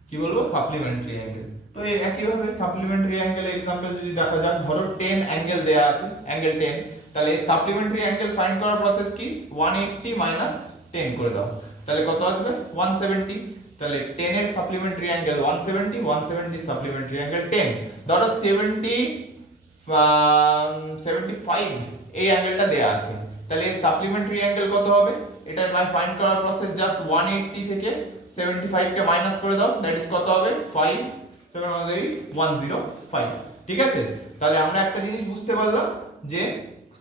কি বলবো, সাপ্লিমেন্টারি অ্যাঙ্গেল। তো এই একইভাবে সাপ্লিমেন্টারি অ্যাঙ্গেল एग्जांपल যদি দেখা যাক, ধরো 10 অ্যাঙ্গেল দেয়া আছে, অ্যাঙ্গেল 10, তাহলে এই সাপ্লিমেন্টারি অ্যাঙ্গেল ফাইন্ড করার প্রসেস কি, 180 মাইনাস 10 করে দাও, তাহলে কত আসবে 170। তাহলে 10 এর সাপ্লিমেন্টারি অ্যাঙ্গেল 170, 170 সাপ্লিমেন্টারি অ্যাঙ্গেল 10, ধরো 75 এই অ্যাঙ্গেলটা দেয়া আছে, তাহলে এই সাপ্লিমেন্টারি অ্যাঙ্গেল কত হবে, এটা ফাইন্ড করার প্রসেস জাস্ট 180 থেকে 75 কে মাইনাস করে দাও, দ্যাট ইজ কত হবে 5, 7 105। ঠিক আছে, তাহলে আমরা একটা জিনিস বুঝতে পারলাম যে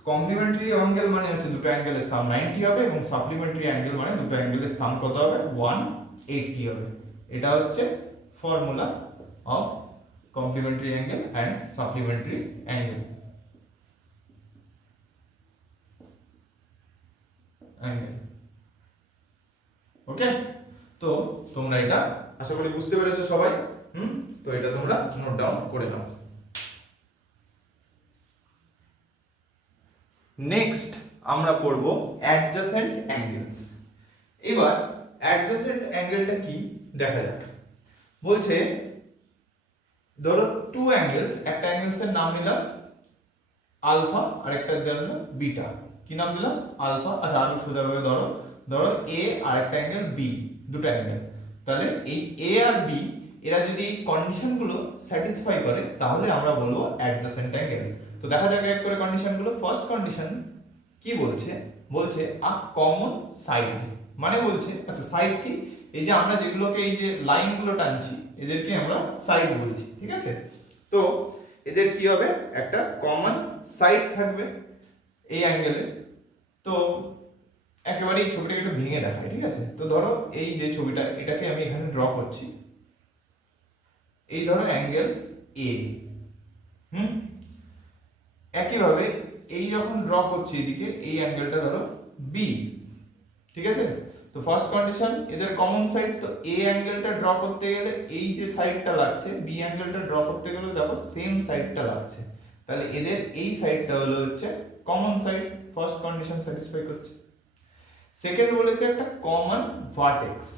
কমপ্লিমেন্টারি অ্যাঙ্গেল মানে হচ্ছে দুটো অ্যাঙ্গেলের সাম 90 হবে এবং সাপ্লিমেন্টারি অ্যাঙ্গেল মানে দুটো অ্যাঙ্গেলের সাম কত হবে 180 হবে। এটা হচ্ছে formula of complementary angle and supplementary angle. Okay, তো তোমরা এটা আশা করি বুঝতে পেরেছো সবাই। তো এটা তোমরা নোট ডাউন করে নাও। নেক্সট আমরা পড়ব অ্যাডজাসেন্ট অ্যাঙ্গেলস। এবার অ্যাডজাসেন্ট অ্যাঙ্গেলটা কি দেখা যাক। বলছে ধরো টু অ্যাঙ্গেলস, একটা অ্যাঙ্গেলসের নাম নিলাম আলফা আর একটা দিলাম বিটা। কি নাম দিলাম, আলফা। আচ্ছা আরো সোজাভাবে ধরো, ধরো এ আর একটা অ্যাঙ্গেল বি, দুটো অ্যাঙ্গেল। তাহলে এই এ আর বি এরা যদি কন্ডিশনগুলো স্যাটিসফাই করে তাহলে আমরা বলবো অ্যাডজাসেন্ট অ্যাঙ্গেল। তো দেখা যাক এক করে কন্ডিশনগুলো। ফার্স্ট কন্ডিশন কি বলছে, বলছে আ কমন সাইড, মানে বলছে আচ্ছা সাইড কি, এই যে আমরা যেগুলোকে এই যে লাইনগুলো টানছি এদেরকে আমরা সাইড বলছি, ঠিক আছে। তো এদের কি হবে, একটা কমন সাইড থাকবে এই অ্যাঙ্গেলে। তো একেবারে এই ছবিটাকে একটু ভেঙে দেখায়, ঠিক আছে। তো ধরো এই যে ছবিটা, এটাকে আমি এখানে ড্র করছি, এই ধরো অ্যাঙ্গেল এ। একইভাবে এই যখন ড্র করছি এদিকে, এই অ্যাঙ্গেলটা ধরো বি, ঠিক আছে। তো ফার্স্ট কন্ডিশন এদের কমন সাইড, তো এ অ্যাঙ্গেলটা ড্র করতে গেলে এই যে সাইডটা লাগছে, বি অ্যাঙ্গেলটা ড্র করতে গেলে দেখো সেম সাইডটা লাগছে, তাহলে এদের এই সাইডটা হলো হচ্ছে common side, first condition satisfy করছে। সেকেন্ড বলেছে একটা কমন ভার্টেক্স।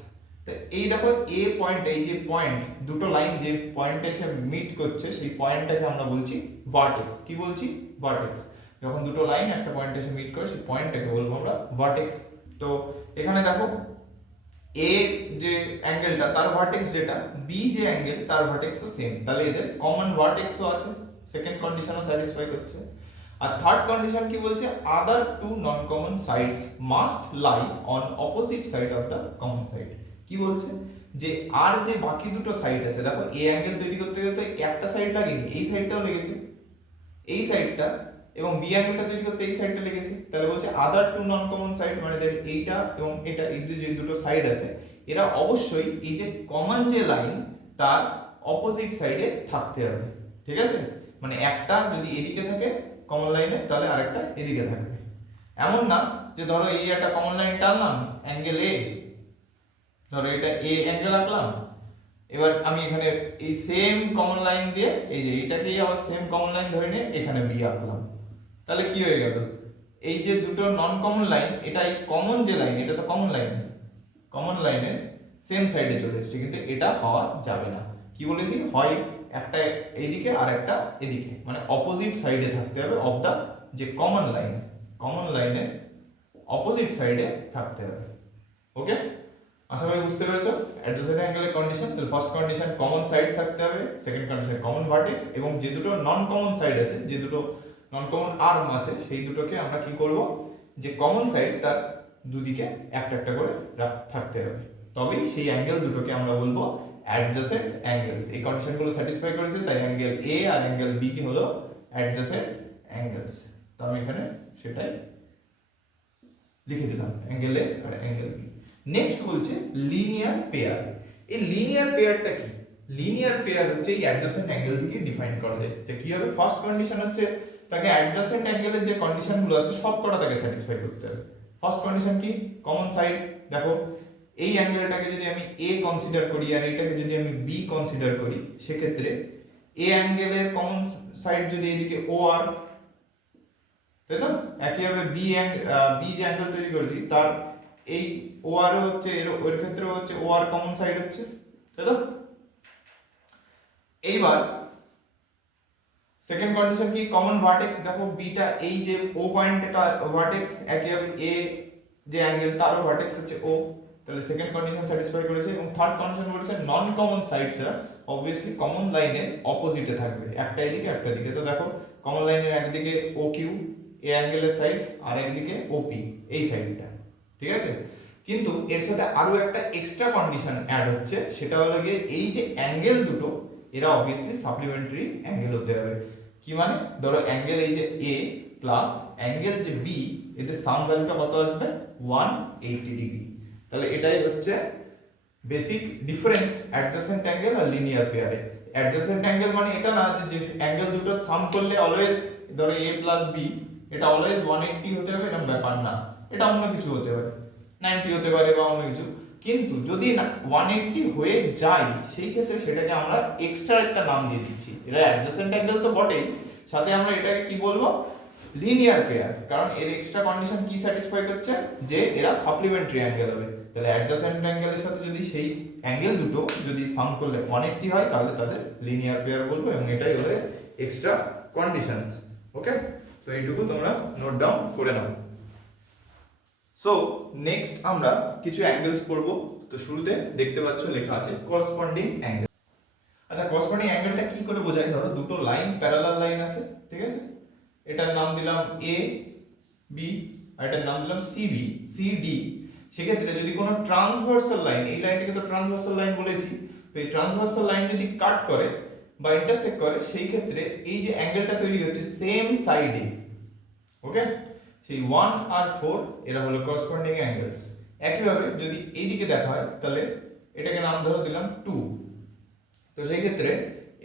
তো এই দেখো এ পয়েন্ট, এই যে পয়েন্ট দুটো লাইন যে পয়েন্টে এসে মিট করছে সেই পয়েন্টটাকে আমরা বলছি ভার্টেক্স। কি বলছি? ভার্টেক্স। যখন দুটো লাইন একটা পয়েন্টে এসে মিট করে সেই পয়েন্টটাকে বলবো আমরা ভার্টেক্স। তো এখানে দেখো এ যে অ্যাঙ্গেলটা তার ভার্টেক্স যেটা, বি যে অ্যাঙ্গেল তার ভার্টেক্সও সেম, তাহলে এদের কমন ভার্টেক্সও আছে, সেকেন্ড কন্ডিশনও স্যাটিসফাই করছে। আর থার্ড কন্ডিশন কি বলছে, other two non common sides must lie on opposite side of the common side. কি বলছে যে আর যে বাকি দুটো সাইড আছে, দেখো এ অ্যাঙ্গেল তৈরি করতে গেলে তো একটা সাইড লাগেনি, এই সাইডটাও লেগেছে, এই সাইডটা, এবং বি অ্যাঙ্গেলটা তৈরি করতে এই সাইডটা লেগেছে, তাহলে বলছে other two non common side, মানে দেখ এইটা এবং এটা, এই যে দুটো সাইড আছে এরা অবশ্যই এই যে কমন যে লাইন তার অপোজিট সাইডে থাকতে হবে, ঠিক আছে। মানে একটা যদি এদিকে থাকে কমন লাইনে, তাহলে আরেকটা এদিকে থাকবে। এমন না যে ধরো এই একটা কমন লাইন টানলাম অ্যাঙ্গেল এ, ধরো এটা এ অ্যাঙ্গেল আঁকলাম, এবার আমি এখানে এই সেম কমন লাইন দিয়ে এই যে এইটাকে আবার সেম কমন লাইন ধরে নিয়ে এখানে বি আঁকলাম, তাহলে কি হয়ে গেল, এই যে দুটো নন কমন লাইন, এটা এই কমন যে লাইন, এটা তো কমন লাইন, কমন লাইনের সেম সাইডে চলে এসেছে, কিন্তু এটা হওয়া যাবে না। কি বলেছি, হয় একটা এইদিকে আর একটা এদিকে, মানে অপোজিট সাইডে থাকতে হবে অফ দা যে কমন লাইন, কমন লাইনের অপোজিট সাইডে থাকতে হবে। ওকে, আশা করি বুঝতে পেরেছো অ্যাডজাসেন্ট অ্যাঙ্গেলের কন্ডিশন। তাহলে ফার্স্ট কন্ডিশন কমন সাইড থাকতে হবে, সেকেন্ড কন্ডিশন কমন ভার্টেক্স, এবং যে দুটো নন কমন সাইড আছে, যে দুটো নন কমন আর্ম আছে, সেই দুটোকে আমরা কি করব, যে কমন সাইড তার দুদিকে একটা একটা করে থাকতে হবে, তবেই সেই অ্যাঙ্গেল দুটোকে আমরা বলবো অ্যাডজাসেন্ট অ্যাঙ্গেলস। এই কন্ডিশনগুলো স্যাটিসফাই করেছে, তাই অ্যাঙ্গেল এ আর অ্যাঙ্গেল বি কি হলো অ্যাডজাসেন্ট অ্যাঙ্গেলস। তো আমি এখানে সেটাই লিখে দিলাম, অ্যাঙ্গেল এ আর অ্যাঙ্গেল বি। নেক্সট বলছে লিনিয়ার পেয়ার। এই লিনিয়ার পেয়ারটা কি? লিনিয়ার পেয়ার হচ্ছে এই অ্যাডজাসেন্ট অ্যাঙ্গেল থেকে ডিফাইন করা যায়। তো কি হবে, ফার্স্ট কন্ডিশন হচ্ছে তাকে অ্যাডজাসেন্ট অ্যাঙ্গেলের যে কন্ডিশনগুলো আছে সব কটা তাকে স্যাটিসফাই করতে হবে। ফার্স্ট কন্ডিশন কি, কমন সাইড। দেখো এই অ্যাঙ্গেলটাকে যদি আমি এ কনসিডার করি আর এটাকে যদি আমি বি কনসিডার করি, সেক্ষেত্রে এ অ্যাঙ্গেলের কমন সাইড যদি এদিকে ও আর, তাই তো একইভাবে বি যে অ্যাঙ্গেল তৈরি করেছি তার এই ও আর হচ্ছে ওর ক্ষেত্রে হচ্ছে ও আর কমন সাইড হচ্ছে, তাই তো। এইবার সেকেন্ড কন্ডিশন কি, কমন ভার্টেক্স। দেখো বিটা এই যে ও পয়েন্টটা ভার্টেক্স, একইভাবে এ যে অ্যাঙ্গেল তারও ভার্টেক্স হচ্ছে ও, তাহলে সেকেন্ড কন্ডিশন স্যাটিসফাই করেছে। এবং থার্ড কন্ডিশন বলেছে নন কমন সাইডসরা অবভিয়াসলি কমন লাইনের অপোজিটে থাকবে, একটা এদিকে একটা দিকে। তো দেখো কমন লাইনের একদিকে ও কিউ এ অ্যাঙ্গেলের সাইড, আর একদিকে ওপি এই সাইডটা, ঠিক আছে। কিন্তু এর সাথে আরো একটা এক্সট্রা কন্ডিশন অ্যাড হচ্ছে, সেটা হলো গিয়ে এই যে অ্যাঙ্গেল দুটো এরা অবভিয়াসলি সাপ্লিমেন্টারি অ্যাঙ্গেল হতে হবে। কি মানে, ধরো অ্যাঙ্গেল এই যে এ প্লাস অ্যাঙ্গেল যে বি, এদের সাম ভ্যালুটা কত আসবে, 180 ডিগ্রি। তাহলে এটাই হচ্ছে বেসিক ডিফারেন্স অ্যাডজাসেন্ট অ্যাঙ্গেল আর লিনিয়ার পেয়ারে। অ্যাডজাসেন্ট অ্যাঙ্গেল মানে এটা না যে অ্যাঙ্গেল দুটো সাম করলে অলওয়েজ, ধরো এ প্লাস বি, এটা অলওয়েজ 180 হতে হবে এরকম ব্যাপার না, এটা অন্য কিছু হতে পারে, 90 হতে পারে বা অন্য কিছু। কিন্তু যদি না 180 হয়ে যায়, সেই ক্ষেত্রে সেটাকে আমরা এক্সট্রা একটা নাম দিয়ে দিচ্ছি। এটা অ্যাডজাসেন্ট অ্যাঙ্গেল তো বটেই, সাথে আমরা এটাকে কি বলবো, লিনিয়ার পেয়ার। কারণ এর এক্সট্রা কন্ডিশন কি স্যাটিসফাই করছে, যে এরা সাপ্লিমেন্টারি অ্যাঙ্গেল হবে। তাহলে অ্যাডজাসেন্ট অ্যাঙ্গেলের সাথে যদি সেই অ্যাঙ্গেল দুটো যদি সাম করলে 180 হয়, তাহলে তাদের লিনিয়ার পেয়ার বলবো, এবং এটাই হলো এক্সট্রা কন্ডিশনস। ওকে, তো এইটুকু তোমরা নোট ডাউন করে নাও। সো নেক্সট আমরা কিছু অ্যাঙ্গেলস পড়বো। তো শুরুতে দেখতে পাচ্ছ লেখা আছে করসপন্ডিং অ্যাঙ্গেল। আচ্ছা, করসপন্ডিং অ্যাঙ্গেলটা কি করে বোঝায়, ধরো দুটো লাইন প্যারালাল লাইন আছে, ঠিক আছে, এটার নাম দিলাম এ বি আর এটার নাম দিলাম সি বি সি ডি। সেক্ষেত্রে যদি কোনো ট্রান্সভার্সাল লাইন, এই লাইনটাকে তো ট্রান্সভার্সাল লাইন বলেছি, তো এই ট্রান্সভার্সাল লাইন যদি কাট করে বা ইন্টারসেক্ট করে, সেই ক্ষেত্রে এই যে অ্যাঙ্গেলটা তৈরি হচ্ছে সেম সাইডে, ওকে, সেই 1 আর 4 এরা হলো করসপন্ডিং অ্যাঙ্গেলস। একইভাবে যদি এইদিকে দেখা হয় তাহলে এটাকে নাম ধরে দিলাম 2, তো সেই ক্ষেত্রে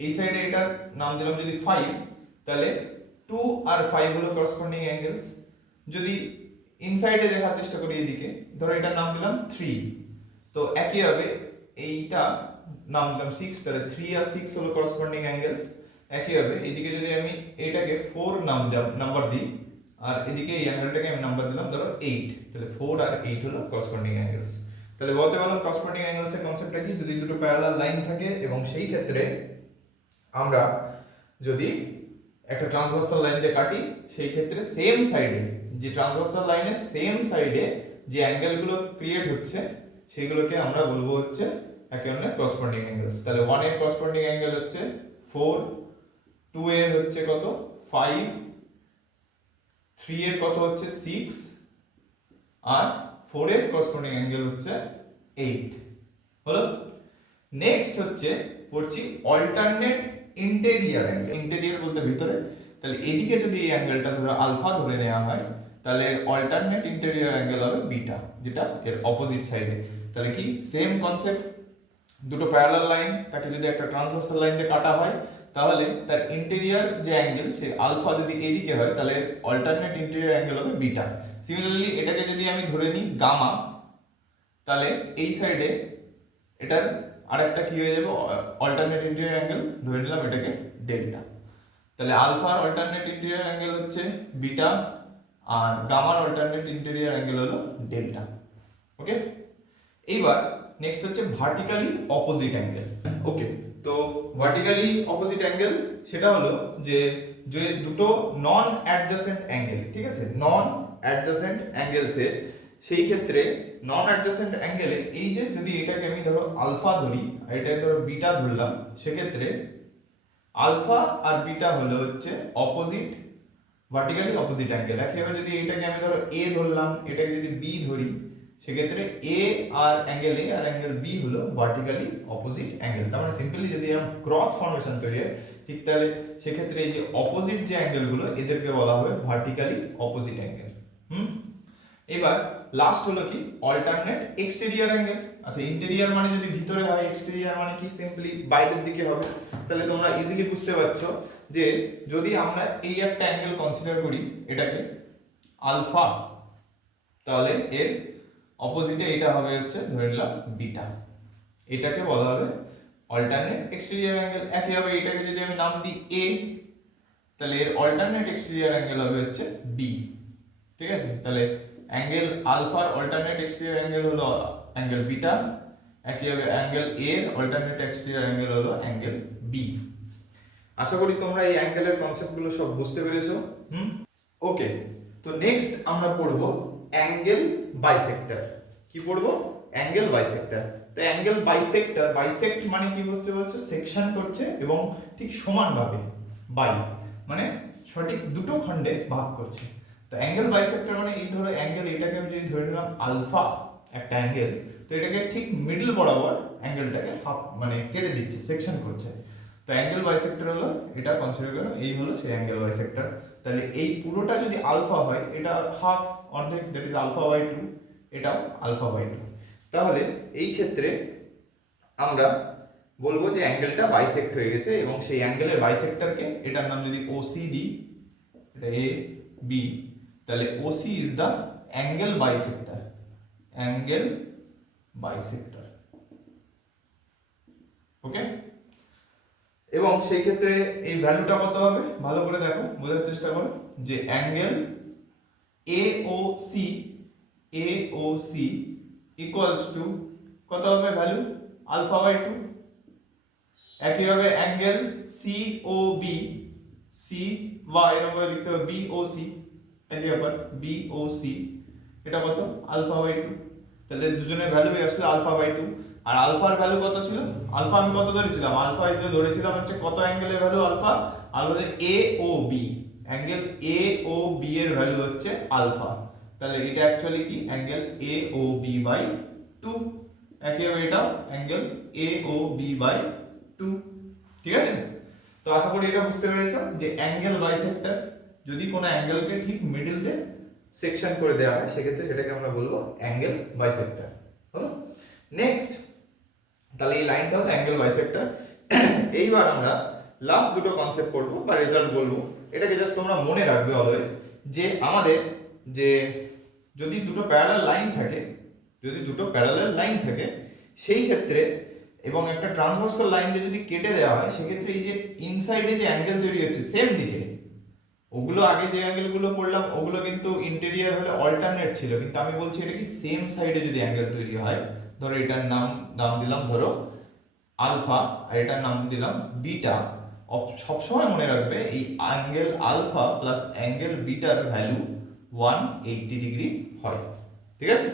এই সাইডে এটার নাম দিলাম যদি 5, তাহলে 2 আর 5 হলো করসপন্ডিং অ্যাঙ্গেলস। যদি ইনসাইডে দেখার চেষ্টা করি এদিকে, ধরো এটার নাম দিলাম 3, তো একইভাবে এইটা নাম দিলাম 6, তাহলে 3 আর 6 হলো করসপন্ডিং অ্যাঙ্গেলস। একইভাবে এদিকে যদি আমি এটাকে 4 নাম্বার দিই আর এদিকে এই অ্যাঙ্গেলটাকে আমি নাম্বার দিলাম ধরো 8, তাহলে 4 আর 8 হলো করসপন্ডিং অ্যাঙ্গেলস। তাহলে বলতে পারলাম করসপন্ডিং অ্যাঙ্গেলস এর কনসেপ্টটা কি, যদি দুটো প্যারালাল লাইন থাকে এবং সেই ক্ষেত্রে আমরা যদি একটা ট্রান্সভার্সাল লাইন দিয়ে কাটি, সেই ক্ষেত্রে সেম সাইডে, যে ট্রান্সভার্সাল লাইনের সেম সাইডে যে অ্যাঙ্গেলগুলো ক্রিয়েট হচ্ছে সেগুলোকে আমরা বলবো হচ্ছে একে অন্যের করসপন্ডিং অ্যাঙ্গেলস। তাহলে 1 এর করসপন্ডিং অ্যাঙ্গেল হচ্ছে 4, 2 এর হচ্ছে কত 5, 3 এর কত হচ্ছে 6 আর 4 এর করসপন্ডিং অ্যাঙ্গেল হচ্ছে 8 হলো। নেক্সট হচ্ছে পড়ছি অল্টারনেট ইন্টেরিয়র অ্যাঙ্গেল। ইন্টেরিয়র বলতে ভিতরে, তাহলে এদিকে যদি এই অ্যাঙ্গেলটা ধরো আলফা ধরে নেওয়া হয়, তাহলে অল্টারনেট ইন্টেরিয়র অ্যাঙ্গেল হবে বিটা, যেটা এর অপোজিট সাইডে। তাহলে কি সেম কনসেপ্ট, দুটো প্যারালাল লাইন তাকে যদি একটা ট্রান্সভার্সাল লাইন দিয়ে কাটা হয়, তাহলে তার ইন্টেরিয়র যে অ্যাঙ্গেল সে আলফা যদি এদিকে হয়, তাহলে অল্টারনেট ইন্টেরিয়র অ্যাঙ্গেল হবে বিটা। সিমিলারলি এটাকে যদি আমি ধরে নিই গামা, তাহলে এই সাইডে এটার আরেকটা কি হয়ে যাবে, অল্টারনেট ইন্টেরিয়র অ্যাঙ্গেল ধরে নিলাম এটাকে ডেল্টা। তাহলে আলফার অল্টারনেট ইন্টেরিয়র অ্যাঙ্গেল হচ্ছে বিটা আর গামার অল্টারনেট ইন্টেরিয়র অ্যাঙ্গেল হলো ডেল্টা, ওকে। এইবার নেক্সট হচ্ছে ভার্টিক্যালি অপোজিট অ্যাঙ্গেল, ওকে। তো ভার্টিক্যালি অপোজিট অ্যাঙ্গেল সেটা হলো যে যে দুটো নন অ্যাডজাসেন্ট অ্যাঙ্গেল, ঠিক আছে, নন অ্যাডজাসেন্ট অ্যাঙ্গেলসে, সেই ক্ষেত্রে নন অ্যাডজাসেন্ট অ্যাঙ্গেলে এই যে যদি এটাকে আমি ধরো আলফা ধরি আর এটাকে ধরো বিটা ধরলাম, সেক্ষেত্রে আলফা আর বিটা হলো হচ্ছে অপোজিট, ভার্টিক্যালি অপোজিট অ্যাঙ্গেল। একইভাবে যদি এটাকে আমি ধরো এ ধরলাম, এটাকে যদি বি ধরি, সেক্ষেত্রে এ আর অ্যাঙ্গেল এ আর অ্যাঙ্গেল বি হলো ভার্টিক্যালি অপোজিট অ্যাঙ্গেল। তার মানে সিম্পলি যদি এরকম ক্রস ফর্মেশন তৈরি হয়, ঠিক তাহলে সেক্ষেত্রে এই যে অপোজিট যে অ্যাঙ্গেলগুলো এদেরকে বলা হবে ভার্টিক্যালি অপোজিট অ্যাঙ্গেল। এবার লাস্ট হলো কি অল্টারনেট এক্সটেরিয়র অ্যাঙ্গেল। আচ্ছা, ইন্টেরিয়র মানে যদি ভিতরে হয়, এক্সটেরিয়র মানে কি সিম্পলি বাইরের দিকে হবে। তাহলে তোমরা ইজিলি বুঝতে পারছো যে যদি আমরা এই একটা অ্যাঙ্গেল কনসিডার করি এটাকে আলফা, তাহলে এর অপোজিটে এটা হবে হচ্ছে ধরে নিলাম বিটা, এটাকে বলা হবে অল্টারনেট এক্সটেরিয়র অ্যাঙ্গেল। একইভাবে এটাকে যদি আমি নাম দিই এ, তাহলে এর অল্টারনেট এক্সটেরিয়র অ্যাঙ্গেল হবে হচ্ছে বি, ঠিক আছে। তাহলে অ্যাঙ্গেল আলফার অল্টারনেট এক্সটেরিয়র অ্যাঙ্গেল হলো অ্যাঙ্গেল বিটা, একইভাবে অ্যাঙ্গেল এ এর অল্টারনেট এক্সটেরিয়র অ্যাঙ্গেল হলো অ্যাঙ্গেল বি। আশা করি তোমরা এই অ্যাঙ্গেলের কনসেপ্টগুলো সব বুঝতে পেরেছো। ওকে, তো নেক্সট আমরা পড়বো অ্যাঙ্গেল বাইসেক্টর। কি পড়বো? Angle bisector. তো অ্যাঙ্গেল বাইসেক্টর, বাইসেক্ট মানে কি বুঝতে পারছো, সেকশন করছে এবং ঠিক সমানভাবে, বাই মানে সঠিক দুটো খণ্ডে ভাগ করছে। তো অ্যাঙ্গেল বাইসেক্টর মানে এই ধরো অ্যাঙ্গেল, এটাকে আমি যদি ধরে নিলাম আলফা একটা অ্যাঙ্গেল, তো এটাকে ঠিক মিডল বরাবর অ্যাঙ্গেলটাকে হাফ মানে কেটে দিচ্ছে, সেকশন করছে। তো অ্যাঙ্গেল বাইসেক্টর হলো এটা, কনসিডার করো এই হলো সেই অ্যাঙ্গেল বাইসেক্টর। তাহলে এই পুরোটা যদি আলফা হয়, এটা হাফ অর্ধেক, দ্যাট ইজ আলফা বাই 2, এটাও আলফা বাই 2। তাহলে এই ক্ষেত্রে আমরা বলবো যে অ্যাঙ্গেলটা বাইসেক্ট হয়ে গেছে এবং সেই অ্যাঙ্গেলের বাইসেক্টরকে এটার নাম যদি ওসি দিই, এটা এ বি, তাহলে OC is the angle bisector, angle bisector, okay. এবং সেই ক্ষেত্রে এই ভ্যালুটা কত হবে ভালো করে দেখো, বোঝার চেষ্টা করো যে angle AOC, AOC equals to কত হবে ভ্যালু, আলফা বাই 2। একইভাবে অ্যাঙ্গেল সিওবি, সি বা এরকম লিখতে হবে বিওসি, একই ব্যাপার বিওসি, এটা কত আলফা বাই 2। তাহলে দুজনের ভ্যালু আসলে আলফা বাই 2। আর আলফার ভ্যালু কত ছিল, আলফা আমি কত ধরেছিলাম, আলফা হিসেবে ধরেছিলাম হচ্ছে কত অ্যাঙ্গেলের value alpha, alpha A O B, angle A O B এর ভ্যালু হচ্ছে আলফা। তাহলে এটা অ্যাকচুয়ালি কি angle A O B by 2, একইভাবে এটাও angle A O B by 2। ঠিক আছে, তো আশা করি এটা বুঝতে পেরেছো যে অ্যাঙ্গেল বাইসেক্টর যদি কোনো অ্যাঙ্গেলকে ঠিক মিডলে সেকশন করে দেওয়া হয় সেক্ষেত্রে সেটাকে আমরা বলবো অ্যাঙ্গেল বাইসেক্টর। হলো, নেক্সট তাহলে এই লাইনটা হলো অ্যাঙ্গেল বাইসেক্টর। এইবার আমরা লাস্ট দুটো কনসেপ্ট পড়বো বা রেজাল্ট বলবো, এটাকে জাস্ট তোমরা মনে রাখবে অলওয়েজ যে আমাদের যে যদি দুটো প্যারালাল লাইন থাকে, যদি দুটো প্যারালাল লাইন থাকে সেই ক্ষেত্রে এবং একটা ট্রান্সভার্সাল লাইন দিয়ে যদি কেটে দেওয়া হয় সেক্ষেত্রে এই যে ইনসাইডে যে অ্যাঙ্গেল তৈরি হচ্ছে সেম দিকে, ওগুলো আগে যে অ্যাঙ্গেলগুলো পড়লাম ওগুলো কিন্তু ইন্টেরিয়র হলে অল্টারনেট ছিল, কিন্তু আমি বলছি এটা কি সেম সাইডে যদি অ্যাঙ্গেল তৈরি হয়, ধরো এটার নাম দিলাম ধরো আলফা আর এটার নাম দিলাম বিটা, সবসময় মনে রাখবে এই অ্যাঙ্গেল আলফা প্লাস অ্যাঙ্গেল বিটার ভ্যালু 180 ডিগ্রি হয়। ঠিক আছে,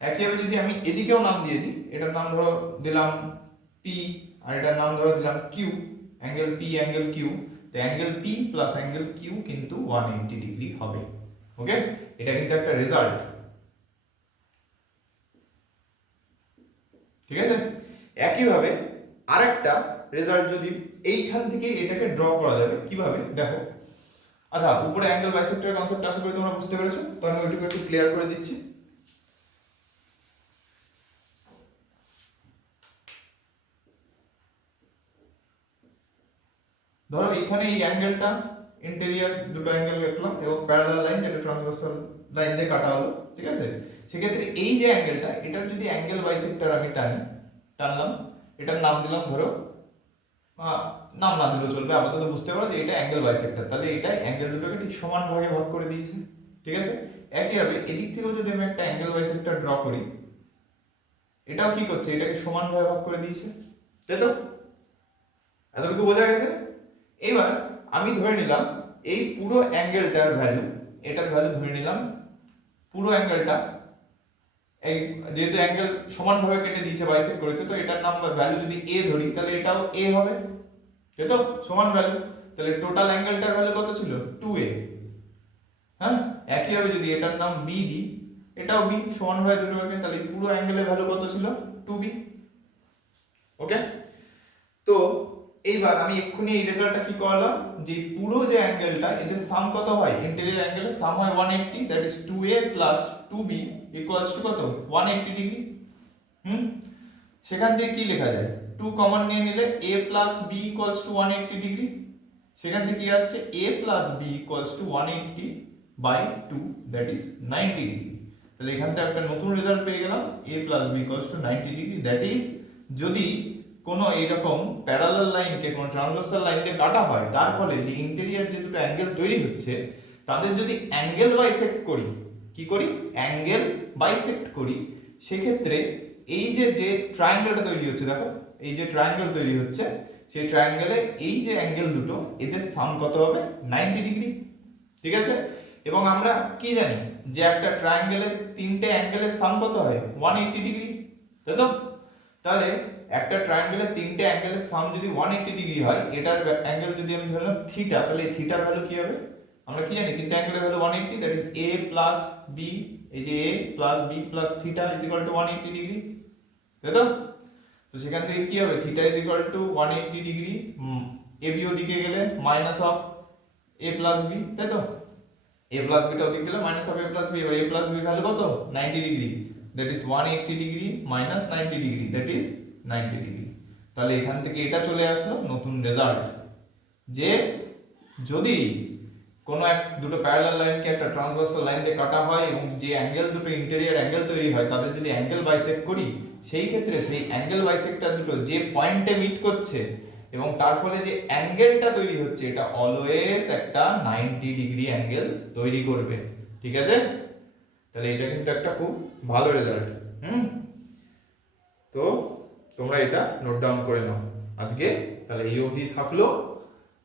একইভাবে যদি আমি এদিকেও নাম দিয়ে দিই, এটার নাম ধরো দিলাম পি আর এটার নাম ধরো দিলাম Q, angle P angle Q, তো angle P plus angle Q কিন্তু 180 ডিগ্রি হবে। ওকে, এটা কিন্তু একটা রেজাল্ট। ঠিক আছে, একইভাবে আরেকটা রেজাল্ট যদি এইখান থেকে এটাকে ড্র করা যাবে কিভাবে দেখো। আচ্ছা, উপরে অ্যাঙ্গেল বাইসেক্টরের কনসেপ্ট আশা করি তোমরা বুঝতে পেরেছো, তো আমি ওইটুকু একটু ক্লিয়ার করে দিচ্ছি। ধরো এখানে এই অ্যাঙ্গেলটা ইন্টেরিয়র দুটো অ্যাঙ্গেল রাখলাম এবং প্যারালাল লাইন যেটা ট্রান্সভার্সাল লাইন দিয়ে কাটা হলো। ঠিক আছে, সেক্ষেত্রে এই যে অ্যাঙ্গেলটা এটার যদি অ্যাঙ্গেল বাইসেক্টর আমি টানলাম, এটার নাম দিলাম ধরো নাম না দিলেও চলবে, আপাতত বুঝতে পারো যে এটা অ্যাঙ্গেল বাইসেক্টর, তাহলে এটা অ্যাঙ্গেল দুটোকে ঠিক সমান ভাগে ভাগ করে দিয়েছে। ঠিক আছে, একইভাবে এদিক থেকেও যদি আমি একটা অ্যাঙ্গেল বাইসেক্টর ড্র করি, এটাও কি করছে, এটাকে সমান ভাগে ভাগ করে দিয়েছে। তাই তো, এতটুকু বোঝা গেছে। এবার আমি ধরে নিলাম এই পুরো অ্যাঙ্গেলটার ভ্যালু, এটার ভ্যালু ধরে নিলাম পুরো অ্যাঙ্গেলটা, এই যেহেতু অ্যাঙ্গেল সমানভাবে কেটে দিয়েছে বাইসেক্ট করেছে, তো এটার নাম ভ্যালু যদি এ ধরি তাহলে এটাও এ হবে, তাই তো, সমান ভ্যালু। তাহলে টোটাল অ্যাঙ্গেলটার ভ্যালু কত ছিল 2a। হ্যাঁ, একইভাবে যদি এটার নাম বি দিই, এটাও বি, সমানভাবে দুটো ভাগে, তাহলে পুরো অ্যাঙ্গেলের ভ্যালু কত ছিল 2b। ওকে, তো এইবার আমি এক্ষুনি এই রেজাল্টটা কি করলাম যে পুরো যে অ্যাঙ্গেলটা এদের সাম কত হয়, ইন্টেরিয়র অ্যাঙ্গেলের সাম হয় 180, that is 2a plus 2b equals to কত 180 ডিগ্রি। সেখান থেকে কি লেখা যায়, 2 কমন নিয়ে নিলে a plus b equals to 180 degree, সেখান থেকে কি আসছে a plus b equals to 180 by 2 that is 90 degree. তাহলে এখান থেকে একটা নতুন রেজাল্ট পেয়ে গেলাম a plus b equals to 90 degree, that is যদি কোনো এইরকম প্যারালাল লাইনকে কোনো ট্রান্সভার্সাল লাইন দিয়ে কাটা হয়, তার ফলে যে ইন্টেরিয়র যে দুটো অ্যাঙ্গেল তৈরি হচ্ছে তাদের যদি অ্যাঙ্গেল বাইসেক্ট করি, কি করি অ্যাঙ্গেল বাইসেক্ট করি, সেক্ষেত্রে এই যে যে ট্রায়াঙ্গেলটা তৈরি হচ্ছে, দেখো এই যে ট্রায়াঙ্গেল তৈরি হচ্ছে, সেই ট্রায়াঙ্গেলে এই যে অ্যাঙ্গেল দুটো এদের সাম কত হবে 90 ডিগ্রি। ঠিক আছে, এবং আমরা কি জানি যে একটা ট্রায়াঙ্গেলের তিনটে অ্যাঙ্গেলের সাম কত হয় 180 ডিগ্রি, তাই তো। তাহলে একটা ট্রায়াঙ্গেলের তিনটে অ্যাঙ্গেলের সাম যদি 180 ডিগ্রি হয়, এটার অ্যাঙ্গেল যদি আমি ধরলাম থিটা, তাহলে এই থিটার ভ্যালু কি হবে, আমরা কি জানি তিনটে অ্যাঙ্গেলের value 180, that is a plus b, এই যে a plus b plus theta is equal to 180 degree, তাই তো। তো সেখান থেকে কি হবে, theta is equal to 180 degree, ab ওদিকে গেলে minus of a plus b, তাই তো, a প্লাস b টা ওদিকে গেলে minus of a plus b, এবার a প্লাস b ভ্যালু কত 90 degree, that is 180 degree minus 90 degree, that is 90 degree. তাহলে এখান থেকে এটা চলে আসলো নতুন রেজাল্ট যে যদি কোনো এক দুটো প্যারালাল লাইনকে একটা ট্রান্সভার্সাল লাইন দিয়ে কাটা হয় এবং যে অ্যাঙ্গেল দুটো ইন্টেরিয়র অ্যাঙ্গেল তৈরি হয় তাদের যদি অ্যাঙ্গেল বাইসেক্ট করি, সেই ক্ষেত্রে সেই অ্যাঙ্গেল বাইসেক্টর দুটো যে পয়েন্টে মিট করছে এবং তার ফলে যে অ্যাঙ্গেলটা তৈরি হচ্ছে এটা অলওয়েজ একটা 90 ডিগ্রি অ্যাঙ্গেল তৈরি করবে। ঠিক আছে, তাহলে এটা কিন্তু একটা খুব ভালো রেজাল্ট। তো তোমরা এটা নোট ডাউন করে নাও আজকে। তাহলে এই অবধি থাকলো,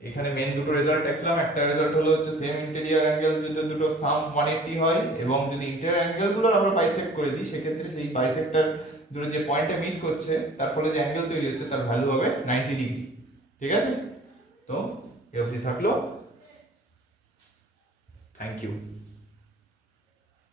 এখানে মেন দুটো রেজাল্ট দেখলাম, একটা রেজাল্ট হলো হচ্ছে সেম ইন্টেরিয়র অ্যাঙ্গেল যদি দুটো সাম 180 হয় এবং যদি ইন্টেরিয়র অ্যাঙ্গেলগুলো আমরা বাইসেক্ট করে দিই, সেক্ষেত্রে সেই বাইসেক্টর দুটো যে পয়েন্টে মিট করছে তার ফলে যে অ্যাঙ্গেল তৈরি হচ্ছে তার ভ্যালু হবে 90 ডিগ্রি। ঠিক আছে, তো এই অবধি থাকলো, থ্যাংক ইউ।